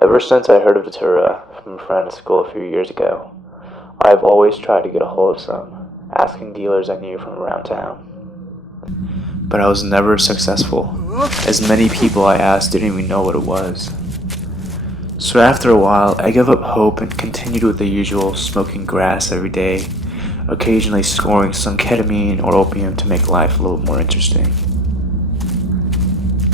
Ever since I heard of Datura from a friend at school a few years ago, I have always tried to get a hold of some, asking dealers I knew from around town. But I was never successful, as many people I asked didn't even know what it was. So after a while, I gave up hope and continued with the usual, smoking grass every day, occasionally scoring some ketamine or opium to make life a little more interesting.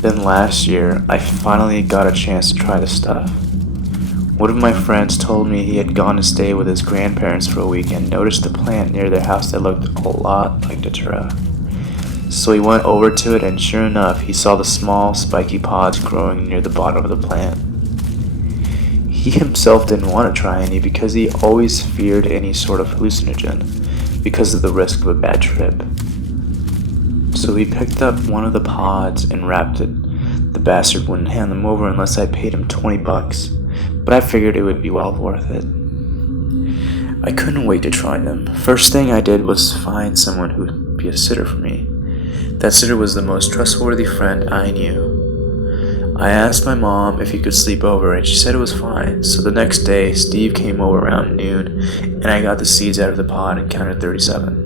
Then last year, I finally got a chance to try the stuff. One of my friends told me he had gone to stay with his grandparents for a week and noticed a plant near their house that looked a lot like Datura. So he went over to it, and sure enough, he saw the small, spiky pods growing near the bottom of the plant. He himself didn't want to try any because he always feared any sort of hallucinogen because of the risk of a bad trip. So he picked up one of the pods and wrapped it. The bastard wouldn't hand them over unless I paid him $20, but I figured it would be well worth it. I couldn't wait to try them. First thing I did was find someone who would be a sitter for me. That sitter was the most trustworthy friend I knew. I asked my mom if he could sleep over, and she said it was fine. So the next day, Steve came over around noon, and I got the seeds out of the pod and counted 37.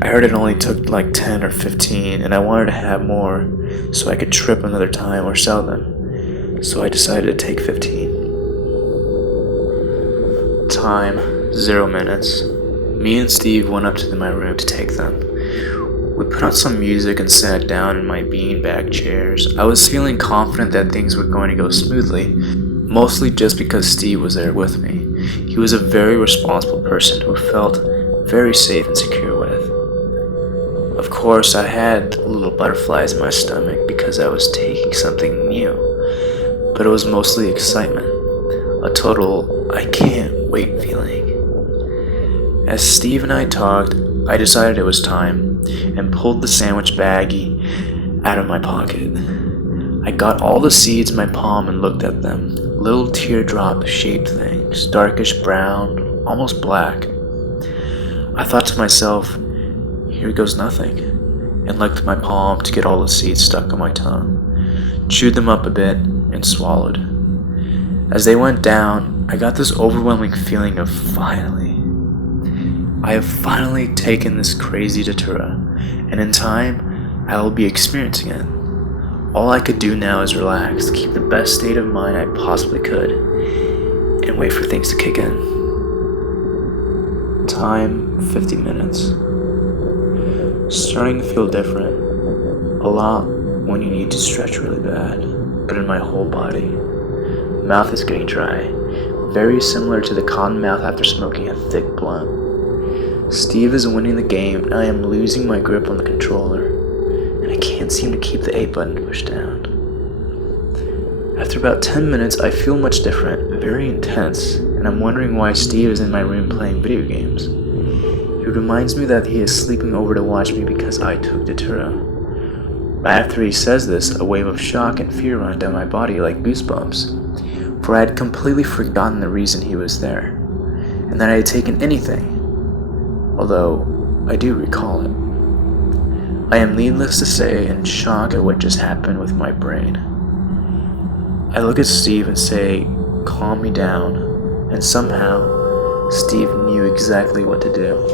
I heard it only took like 10 or 15, and I wanted to have more so I could trip another time or sell them. So I decided to take 15. Time, 0 minutes. Me and Steve went up to my room to take them. We put on some music and sat down in my beanbag chairs. I was feeling confident that things were going to go smoothly, mostly just because Steve was there with me. He was a very responsible person who felt very safe and secure with. Of course, I had little butterflies in my stomach because I was taking something new, but it was mostly excitement, a total I can't wait feeling. As Steve and I talked, I decided it was time and pulled the sandwich baggie out of my pocket. I got all the seeds in my palm and looked at them, little teardrop-shaped things, darkish brown, almost black. I thought to myself, here goes nothing, and licked my palm to get all the seeds stuck on my tongue, chewed them up a bit, and swallowed. As they went down, I got this overwhelming feeling of finally. I have finally taken this crazy Datura, and in time, I will be experiencing it. All I could do now is relax, keep the best state of mind I possibly could, and wait for things to kick in. Time, 50 minutes. Starting to feel different. A lot when you need to stretch really bad, but in my whole body. Mouth is getting dry, very similar to the cotton mouth after smoking a thick blunt. Steve is winning the game, and I am losing my grip on the controller, and I can't seem to keep the A button pushed down. After about 10 minutes, I feel much different, very intense, and I'm wondering why Steve is in my room playing video games. It reminds me that he is sleeping over to watch me because I took Datura. After he says this, a wave of shock and fear ran down my body like goosebumps, for I had completely forgotten the reason he was there, and that I had taken anything, although I do recall it. I am needless to say in shock at what just happened with my brain. I look at Steve and say, calm me down, and somehow, Steve knew exactly what to do.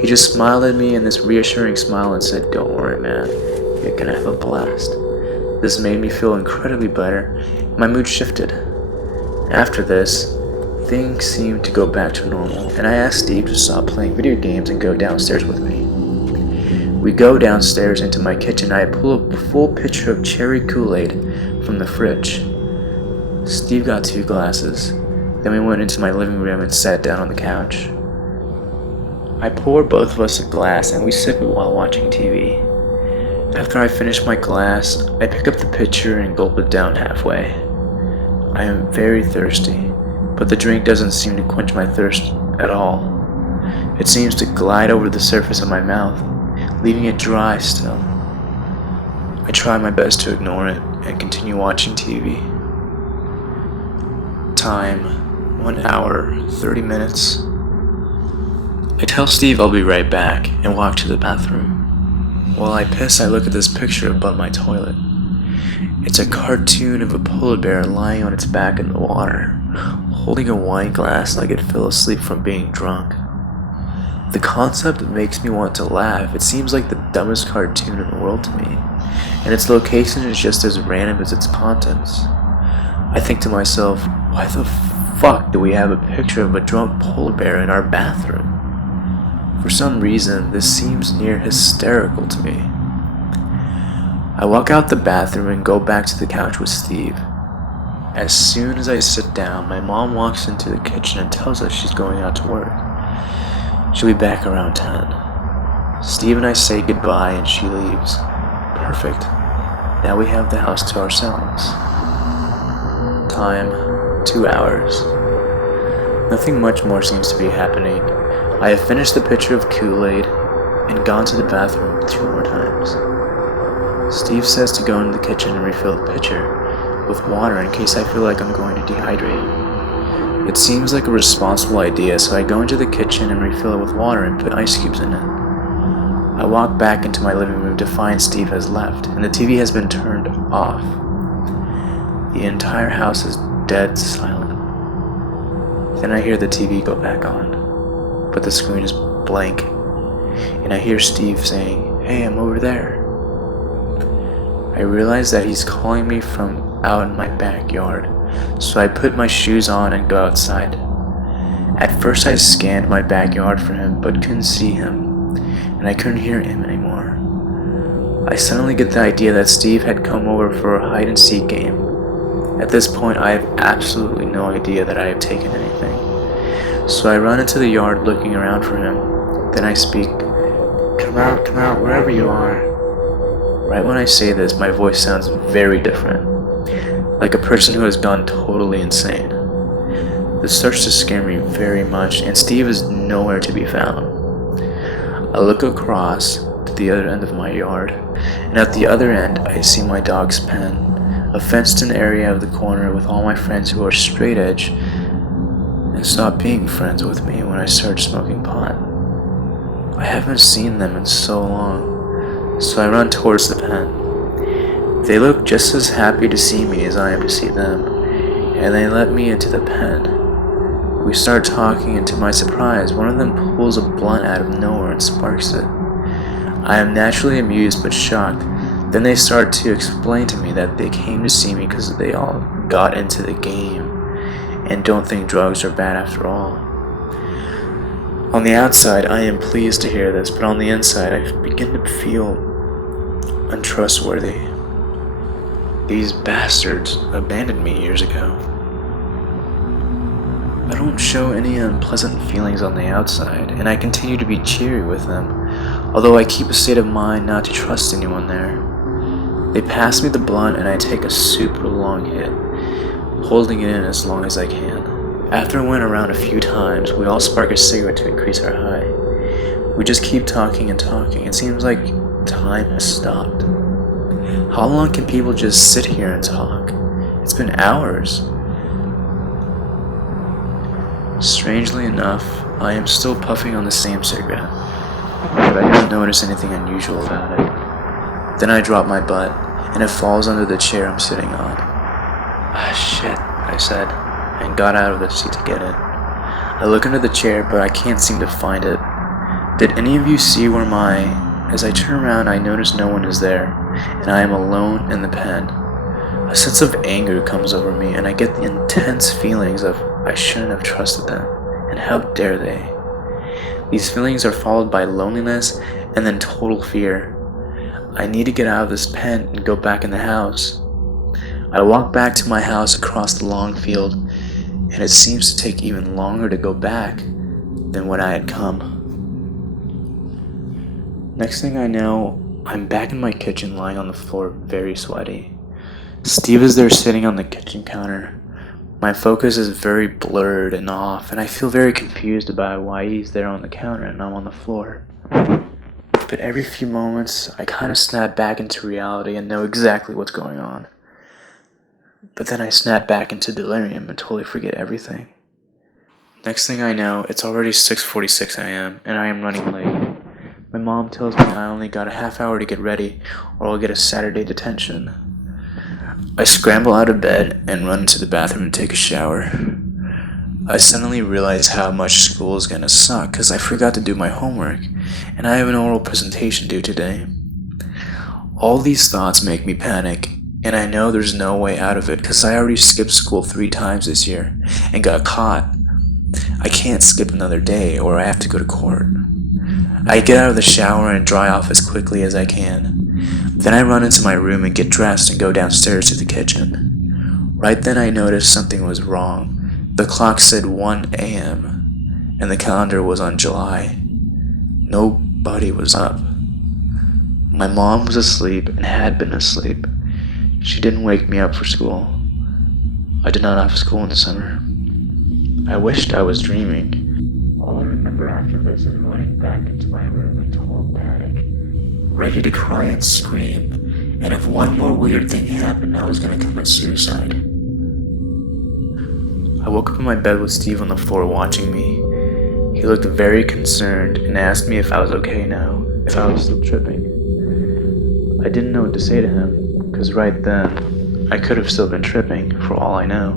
He just smiled at me in this reassuring smile and said, don't worry, man, you're gonna have a blast. This made me feel incredibly better, and my mood shifted. After this, things seemed to go back to normal, and I asked Steve to stop playing video games and go downstairs with me. We go downstairs into my kitchen, and I pull a full pitcher of cherry Kool-Aid from the fridge. Steve got 2 glasses. Then we went into my living room and sat down on the couch. I pour both of us a glass and we sip it while watching TV. After I finish my glass, I pick up the pitcher and gulp it down halfway. I am very thirsty, but the drink doesn't seem to quench my thirst at all. It seems to glide over the surface of my mouth, leaving it dry still. I try my best to ignore it and continue watching TV. Time, 1 hour, 30 minutes. I tell Steve I'll be right back and walk to the bathroom. While I piss, I look at this picture above my toilet. It's a cartoon of a polar bear lying on its back in the water, holding a wine glass like it fell asleep from being drunk. The concept makes me want to laugh. It seems like the dumbest cartoon in the world to me, and its location is just as random as its contents. I think to myself, why the fuck do we have a picture of a drunk polar bear in our bathroom? For some reason, this seems near hysterical to me. I walk out the bathroom and go back to the couch with Steve. As soon as I sit down, my mom walks into the kitchen and tells us she's going out to work. She'll be back around 10. Steve and I say goodbye and she leaves. Perfect. Now we have the house to ourselves. Time, 2 hours. Nothing much more seems to be happening. I have finished the pitcher of Kool-Aid and gone to the bathroom 2 more times. Steve says to go into the kitchen and refill the pitcher with water in case I feel like I'm going to dehydrate. It seems like a responsible idea, so I go into the kitchen and refill it with water and put ice cubes in it. I walk back into my living room to find Steve has left, and the TV has been turned off. The entire house is dead silent. Then I hear the TV go back on, but the screen is blank, and I hear Steve saying, "Hey, I'm over there." I realize that he's calling me from out in my backyard, so I put my shoes on and go outside. At first I scanned my backyard for him, but couldn't see him, and I couldn't hear him anymore. I suddenly get the idea that Steve had come over for a hide-and-seek game. At this point, I have absolutely no idea that I have taken anything. So I run into the yard looking around for him. Then I speak, come out, wherever you are." Right when I say this, my voice sounds very different, like a person who has gone totally insane. This starts to scare me very much, and Steve is nowhere to be found. I look across to the other end of my yard, and at the other end, I see my dog's pen, a fenced-in area of the corner with all my friends who are straight edge and stopped being friends with me when I started smoking pot. I haven't seen them in so long, so I run towards the pen. They look just as happy to see me as I am to see them, and they let me into the pen. We start talking, and to my surprise, one of them pulls a blunt out of nowhere and sparks it. I am naturally amused but shocked. Then they start to explain to me that they came to see me because they all got into the game and don't think drugs are bad after all. On the outside, I am pleased to hear this, but on the inside, I begin to feel untrustworthy. These bastards abandoned me years ago. I don't show any unpleasant feelings on the outside, and I continue to be cheery with them, although I keep a state of mind not to trust anyone there. They pass me the blunt and I take a super long hit, holding it in as long as I can. After I went around a few times, we all spark a cigarette to increase our high. We just keep talking and talking. It seems like time has stopped. How long can people just sit here and talk? It's been hours. Strangely enough, I am still puffing on the same cigarette, but I don't notice anything unusual about it. Then I drop my butt, and it falls under the chair I'm sitting on. "Ah, shit," I said, and got out of the seat to get it. I look under the chair, but I can't seem to find it. Did any of you see where As I turn around, I notice no one is there, and I am alone in the pen. A sense of anger comes over me, and I get the intense feelings of I shouldn't have trusted them, and how dare they. These feelings are followed by loneliness and then total fear. I need to get out of this pen and go back in the house. I walk back to my house across the long field, and it seems to take even longer to go back than when I had come. Next thing I know, I'm back in my kitchen lying on the floor, very sweaty. Steve is there sitting on the kitchen counter. My focus is very blurred and off, and I feel very confused about why he's there on the counter and I'm on the floor. But every few moments, I kind of snap back into reality and know exactly what's going on. But then I snap back into delirium and totally forget everything. Next thing I know, it's already 6:46 a.m. and I am running late. My mom tells me I only got a half hour to get ready or I'll get a Saturday detention. I scramble out of bed and run into the bathroom to take a shower. I suddenly realize how much school is gonna suck because I forgot to do my homework, and I have an oral presentation due today. All these thoughts make me panic, and I know there's no way out of it because I already skipped school 3 times this year and got caught. I can't skip another day or I have to go to court. I get out of the shower and dry off as quickly as I can. Then I run into my room and get dressed and go downstairs to the kitchen. Right then I noticed something was wrong. The clock said 1 a.m. and the calendar was on July. Nobody was up. My mom was asleep and had been asleep. She didn't wake me up for school. I did not have school in the summer. I wished I was dreaming. All I remember after this is running back into my room in total panic, ready to cry and scream, and if one more weird thing happened, I was gonna commit suicide. I woke up in my bed with Steve on the floor watching me. He looked very concerned and asked me if I was okay now, if I was still tripping. I didn't know what to say to him, because right then, I could have still been tripping, for all I know.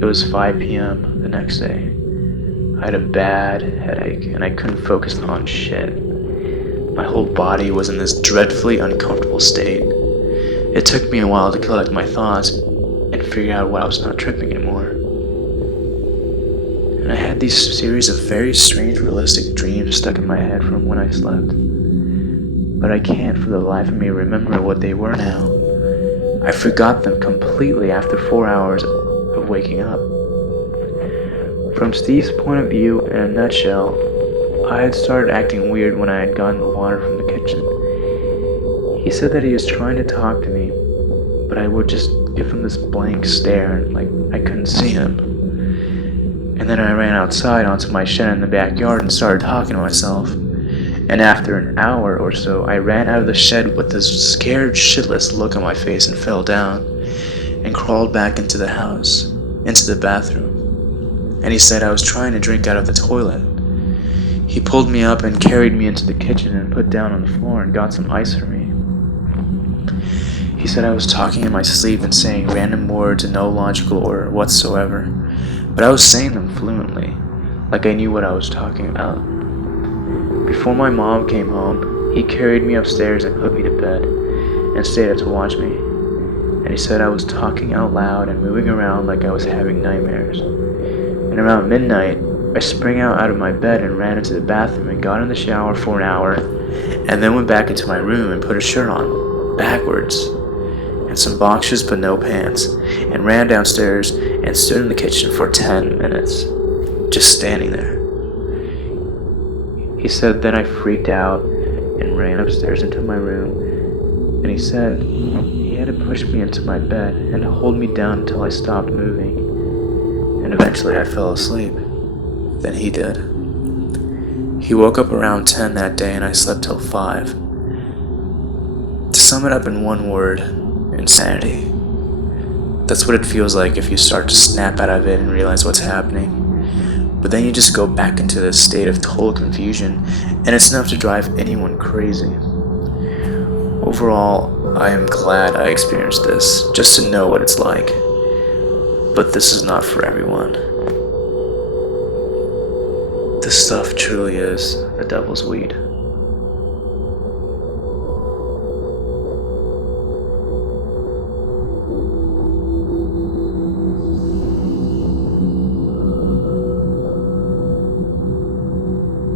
It was 5 p.m. the next day. I had a bad headache, and I couldn't focus on shit. My whole body was in this dreadfully uncomfortable state. It took me a while to collect my thoughts and figure out why I was not tripping anymore. And I had these series of very strange realistic dreams stuck in my head from when I slept. But I can't for the life of me remember what they were now. I forgot them completely after 4 hours of waking up. From Steve's point of view, in a nutshell, I had started acting weird when I had gotten the water from the kitchen. He said that he was trying to talk to me, but I would just give him this blank stare, like I couldn't see him. And then I ran outside onto my shed in the backyard and started talking to myself. And after an hour or so, I ran out of the shed with this scared shitless look on my face and fell down and crawled back into the house, into the bathroom. And he said I was trying to drink out of the toilet. He pulled me up and carried me into the kitchen and put down on the floor and got some ice for me. He said I was talking in my sleep and saying random words in no logical order whatsoever, but I was saying them fluently, like I knew what I was talking about. Before my mom came home, he carried me upstairs and put me to bed and stayed up to watch me. And he said I was talking out loud and moving around like I was having nightmares. And around midnight, I sprang out of my bed and ran into the bathroom and got in the shower for an hour, and then went back into my room and put a shirt on, backwards, and some boxers but no pants, and ran downstairs and stood in the kitchen for 10 minutes, just standing there. He said then I freaked out and ran upstairs into my room, and he said he had to push me into my bed and hold me down until I stopped moving, and eventually I fell asleep. Then he did. He woke up around 10 that day and I slept till 5. To sum it up in one word, insanity. That's what it feels like if you start to snap out of it and realize what's happening. But then you just go back into this state of total confusion, and it's enough to drive anyone crazy. Overall, I am glad I experienced this, just to know what it's like. But this is not for everyone. This stuff truly is the devil's weed.